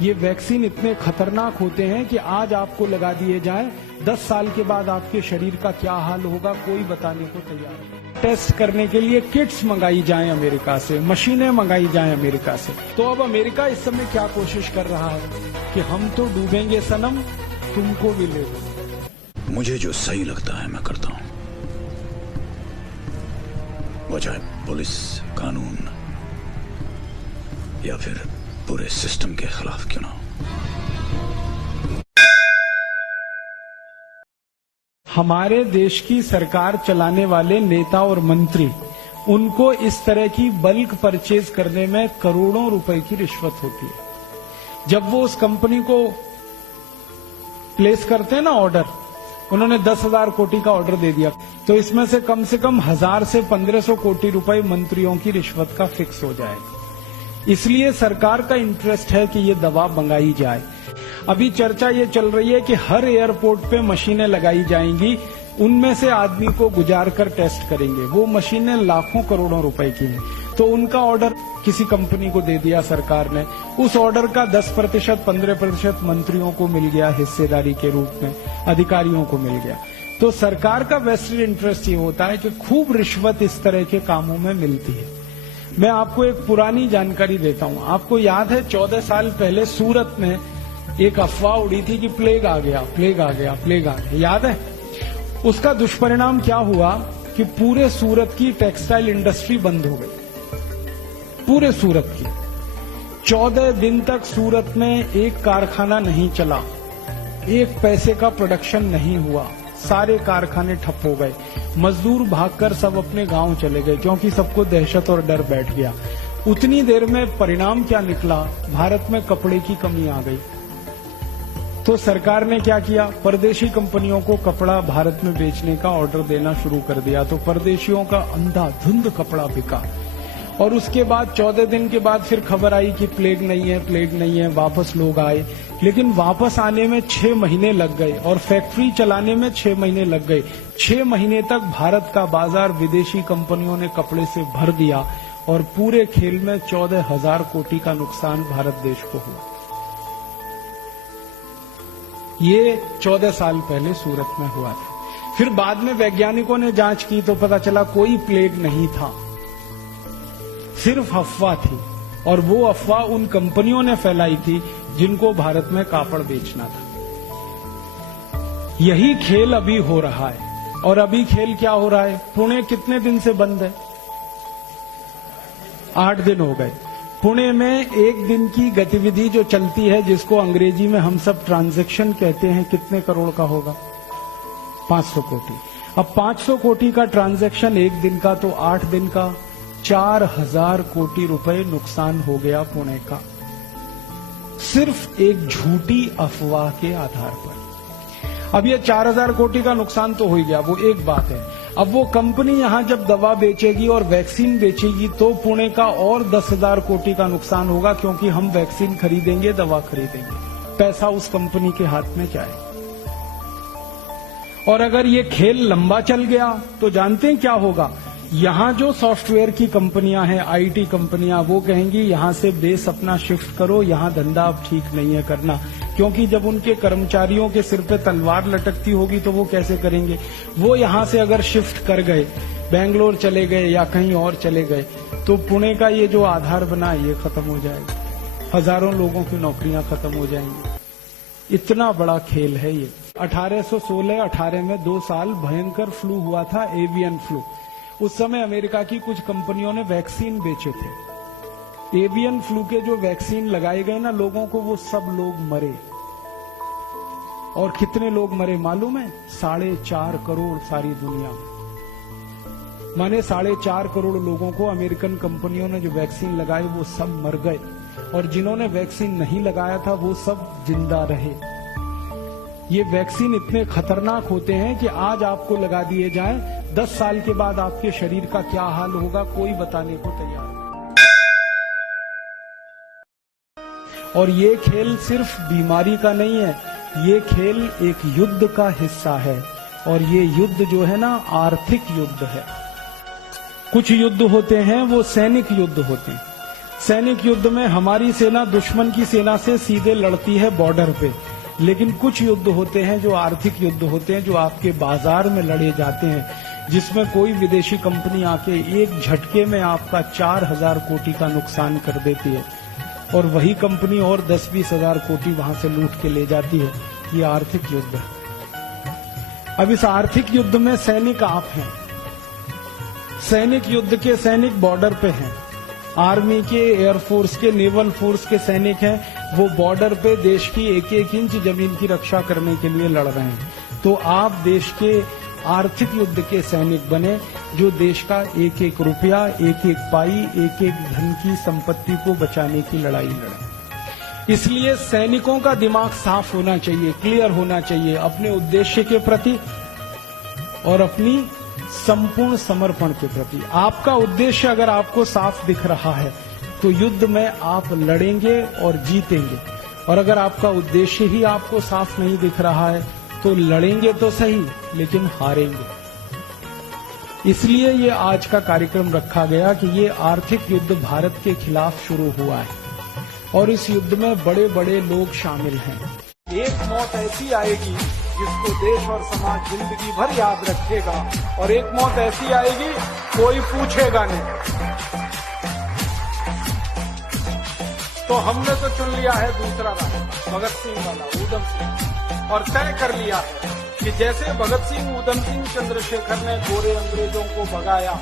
ये वैक्सीन इतने खतरनाक होते हैं कि आज आपको लगा दिए जाएं, 10 साल के बाद आपके शरीर का क्या हाल होगा कोई बताने को तैयार नहीं। टेस्ट करने के लिए किट्स मंगाई जाएं अमेरिका से, मशीनें मंगाई जाएं अमेरिका से। तो अब अमेरिका इस समय क्या कोशिश कर रहा है कि हम तो डूबेंगे सनम, तुमको भी ले लो। मुझे जो सही लगता है मैं करता हूं, वो चाहे पुलिस, कानून या फिर पूरे सिस्टम के खिलाफ क्यों ना हो। हमारे देश की सरकार चलाने वाले नेता और मंत्री, उनको इस तरह की बल्क परचेज करने में करोड़ों रुपए की रिश्वत होती है। जब वो उस कंपनी को प्लेस करते हैं ना ऑर्डर, उन्होंने 10,000 कोटी का ऑर्डर दे दिया, तो इसमें से कम 1000 से 1500 कोटी रुपए मंत्रियों की रिश्वत का फिक्स हो जाएगा। इसलिए सरकार का इंटरेस्ट है कि ये दवा मंगाई जाए। अभी चर्चा ये चल रही है कि हर एयरपोर्ट पे मशीनें लगाई जाएंगी, उनमें से आदमी को गुजार कर टेस्ट करेंगे। वो मशीनें लाखों करोड़ों रुपए की हैं, तो उनका ऑर्डर किसी कंपनी को दे दिया सरकार ने। उस ऑर्डर का 10%, 15% मंत्रियों को मिल गया हिस्सेदारी के रूप में, अधिकारियों को मिल गया। तो सरकार का वेस्टेड इंटरेस्ट ये होता है कि खूब रिश्वत इस तरह के कामों में मिलती है। मैं आपको एक पुरानी जानकारी देता हूं। आपको याद है 14 साल पहले सूरत में एक अफवाह उड़ी थी कि प्लेग आ गया, प्लेग आ गया, प्लेग आ गया, याद है? उसका दुष्परिणाम क्या हुआ कि पूरे सूरत की टेक्सटाइल इंडस्ट्री बंद हो गई, पूरे सूरत की। 14 दिन तक सूरत में एक कारखाना नहीं चला, एक पैसे का प्रोडक्शन नहीं हुआ, सारे कारखाने ठप हो गए। मजदूर भागकर सब अपने गांव चले गए क्योंकि सबको दहशत और डर बैठ गया। उतनी देर में परिणाम क्या निकला? भारत में कपड़े की कमी आ गई। तो सरकार ने क्या किया? परदेशी कंपनियों को कपड़ा भारत में बेचने का ऑर्डर देना शुरू कर दिया। तो परदेशियों का अंधाधुंध कपड़ा बिका। और उसके बाद 14 दिन के बाद फिर खबर आई कि प्लेग नहीं है, प्लेग नहीं है। वापस लोग आए, लेकिन वापस आने में 6 महीने लग गए और फैक्ट्री चलाने में 6 महीने लग गए। 6 महीने तक भारत का बाजार विदेशी कंपनियों ने कपड़े से भर दिया और पूरे खेल में 14,000 कोटी का नुकसान भारत देश को हुआ। ये 14 साल पहले सूरत में हुआ था। फिर बाद में वैज्ञानिकों ने जांच की तो पता चला कोई प्लेग नहीं था, सिर्फ अफवाह थी। और वो अफवाह उन कंपनियों ने फैलाई थी जिनको भारत में कापड़ बेचना था। यही खेल अभी हो रहा है। और अभी खेल क्या हो रहा है? पुणे कितने दिन से बंद है? 8 दिन हो गए। पुणे में एक दिन की गतिविधि जो चलती है, जिसको अंग्रेजी में हम सब ट्रांजैक्शन कहते हैं, कितने करोड़ का होगा? 500 कोटी। अब 500 कोटी का ट्रांजैक्शन एक दिन का, तो 8 दिन का 4,000 कोटी रुपए नुकसान हो गया पुणे का, सिर्फ एक झूठी अफवाह के आधार पर। अब ये 4,000 कोटी का नुकसान तो हो ही गया, वो एक बात है। अब वो कंपनी यहां जब दवा बेचेगी और वैक्सीन बेचेगी तो पुणे का और 10,000 कोटी का नुकसान होगा, क्योंकि हम वैक्सीन खरीदेंगे, दवा खरीदेंगे, पैसा उस कंपनी के हाथ में जाए। और अगर ये खेल लंबा चल गया तो जानते हैं क्या होगा? यहां जो सॉफ्टवेयर की कंपनियां हैं, आईटी कंपनियां, वो कहेंगी यहां से बेस अपना शिफ्ट करो, यहां धंधा अब ठीक नहीं है करना। क्योंकि जब उनके कर्मचारियों के सिर पे तलवार लटकती होगी तो वो कैसे करेंगे? वो यहां से अगर शिफ्ट कर गए, बेंगलोर चले गए या कहीं और चले गए, तो पुणे का ये जो आधार बना ये खत्म हो जाएगा, हजारों लोगों की नौकरियां खत्म हो जाएंगी। इतना बड़ा खेल है ये। 1816-18 में 2 साल भयंकर फ्लू हुआ था, एवियन फ्लू। उस समय अमेरिका की कुछ कंपनियों ने वैक्सीन बेचे थे। एवियन फ्लू के जो वैक्सीन लगाए गए ना लोगों को, वो सब लोग मरे। और कितने लोग मरे मालूम है? 4.5 करोड़ सारी दुनिया में। माने 4.5 करोड़ लोगों को अमेरिकन कंपनियों ने जो वैक्सीन लगाए वो सब मर गए, और जिन्होंने वैक्सीन नहीं लगाया था वो सब जिंदा रहे। ये वैक्सीन इतने खतरनाक होते हैं कि आज आपको लगा दिए जाएं, 10 साल के बाद आपके शरीर का क्या हाल होगा कोई बताने को तैयार नहीं। और ये खेल सिर्फ बीमारी का नहीं है, ये खेल एक युद्ध का हिस्सा है। और ये युद्ध जो है ना, आर्थिक युद्ध है। कुछ युद्ध होते हैं वो सैनिक युद्ध होते हैं। सैनिक युद्ध में हमारी सेना दुश्मन की सेना से सीधे लड़ती है बॉर्डर पे, लेकिन कुछ युद्ध होते हैं जो आर्थिक युद्ध होते हैं, जो आपके बाजार में लड़े जाते हैं, जिसमें कोई विदेशी कंपनी आके एक झटके में आपका 4,000 कोटि का नुकसान कर देती है और वही कंपनी और 10-20 हजार कोटि वहां से लूट के ले जाती है। ये आर्थिक युद्ध है। अब इस आर्थिक युद्ध में सैनिक आप हैं। सैनिक युद्ध के सैनिक बॉर्डर पे हैं। आर्मी के, एयरफोर्स के, नेवल फोर्स के सैनिक हैं। वो बॉर्डर पे देश की एक एक इंच जमीन की रक्षा करने के लिए लड़ रहे हैं। तो आप देश के आर्थिक युद्ध के सैनिक बने, जो देश का एक एक रुपया, एक एक पाई, एक एक धन की संपत्ति को बचाने की लड़ाई लड़े। इसलिए सैनिकों का दिमाग साफ होना चाहिए, क्लियर होना चाहिए अपने उद्देश्य के प्रति और अपनी संपूर्ण समर्पण के प्रति। आपका उद्देश्य अगर आपको साफ दिख रहा है तो युद्ध में आप लड़ेंगे और जीतेंगे, और अगर आपका उद्देश्य ही आपको साफ नहीं दिख रहा है तो लड़ेंगे तो सही लेकिन हारेंगे। इसलिए ये आज का कार्यक्रम रखा गया कि ये आर्थिक युद्ध भारत के खिलाफ शुरू हुआ है और इस युद्ध में बड़े बड़े लोग शामिल हैं। एक मौत ऐसी आएगी जिसको देश और समाज जिंदगी भर याद रखेगा, और एक मौत ऐसी आएगी कोई पूछेगा नहीं। तो हमने तो चुन लिया है दूसरा रास्ता, भगत सिंह वाला, ऊधम सिंह, और तय कर लिया है कि जैसे भगत सिंह, ऊधम सिंह, चंद्रशेखर ने गोरे अंग्रेजों को भगाया,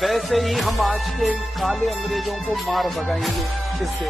वैसे ही हम आज के काले अंग्रेजों को मार भगाएंगे। इससे